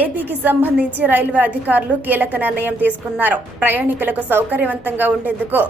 ఏపీకి సంబంధించి రైల్వే అధికారులు కీలక నిర్ణయం తీసుకున్నారు. ప్రయాణికులకు సౌకర్యవంతంగా ఉండేందుకు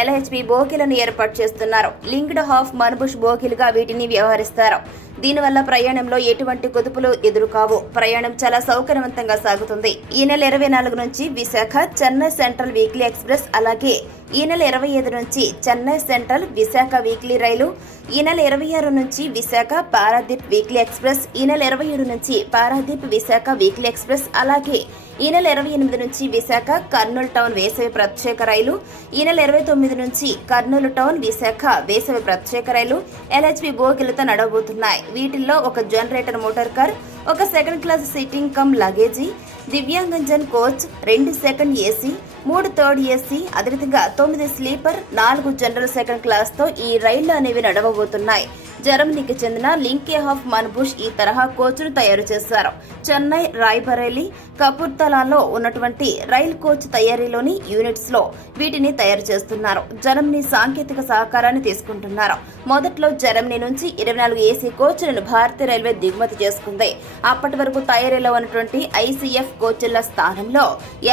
ఎల్హెచ్బి బోగీలను ఏర్పాటు చేస్తున్నారు. లింక్డ్ హాఫ్ మన్బుష్ బోగీలుగా వీటిని వ్యవహరిస్తారు. దీనివల్ల ప్రయాణంలో ఎటువంటి కుదుపులు ఎదురుకావు. ప్రయాణం చాలా సౌకర్యవంతంగా సాగుతుంది. ఈ నెల 24 నుంచి Visakha Chennai central weekly express, అలాగే ఈ నెల 25 నుంచి చెన్నై సెంట్రల్ విశాఖ వీక్లీ రైలు, ఈ నెల 26 నుంచి విశాఖ పారాదీప్ వీక్లీ ఎక్స్ప్రెస్, ఈ నెల 27 నుంచి పారాదీప్ విశాఖ వీక్లీ ఎక్స్ప్రెస్, అలాగే ఈ నెల 28 నుంచి విశాఖ కర్నూలు టౌన్ వేసవి ప్రత్యేక రైలు, ఈ నెల 29 నుంచి కర్నూలు టౌన్ విశాఖ వేసవి ప్రత్యేక రైలు ఎల్హెచ్బి బోగీలతో నడవబోతున్నాయి. వీటిల్లో ఒక జనరేటర్ మోటార్ కార్, ఒక second class seating cum luggage, Divyangjan coach, 2 second AC, 3 third AC, అదేవిధంగా 9 స్లీపర్, 4 జనరల్ సెకండ్ క్లాస్ తో ఈ రైళ్లు అనేవి నడవబోతున్నాయి. జర్మనీకి చెందిన లింకే హాఫ్ మన్బుష్ ఈ తరహా కోచ్ను తయారు చేశారు. చెన్నై, రాయ్బరేలీ, కపూర్తలాలో ఉన్నటువంటి రైల్ కోచ్ తయారీలోని యూనిట్స్ లో వీటిని తయారు చేస్తున్నారు. జర్మనీ సాంకేతిక సహకారాన్ని తీసుకుంటున్నారు. మొదట్లో జర్మనీ నుంచి 24 ఏసీ కోచ్లను భారతీయ రైల్వే దిగుమతి చేసుకుంది. అప్పటి వరకు తయారీలో ఉన్నటువంటి ఐసీఎఫ్ కోచ్ల స్థానంలో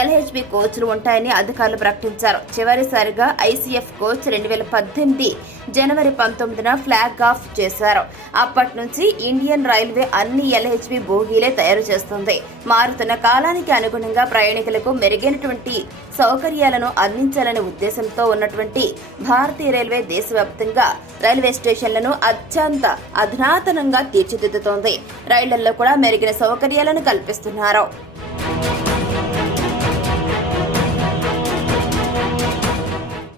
ఎల్హెచ్బి కోచ్లు ఉంటాయని అధికారులు ప్రకటించారు. చివరిసారిగా ఐసీఎఫ్ కోచ్ 2018 జనవరి 19న ఫ్లాగ్ ఆఫ్ చేశారు. అప్పటి నుంచి ఇండియన్ రైల్వే అన్ని ఎల్హెచ్బి బోగీలే తయారు చేస్తుంది. మారుతున్న కాలానికి అనుగుణంగా ప్రయాణికులకు మెరుగైనటువంటి సౌకర్యాలను అందించాలనే ఉద్దేశంతో ఉన్నటువంటి భారతీయ రైల్వే దేశవ్యాప్తంగా రైల్వే స్టేషన్లను అత్యంత అధునాతనంగా తీర్చిదిద్దుతోంది. రైళ్లలో కూడా మెరుగైన సౌకర్యాలను కల్పిస్తున్నారు.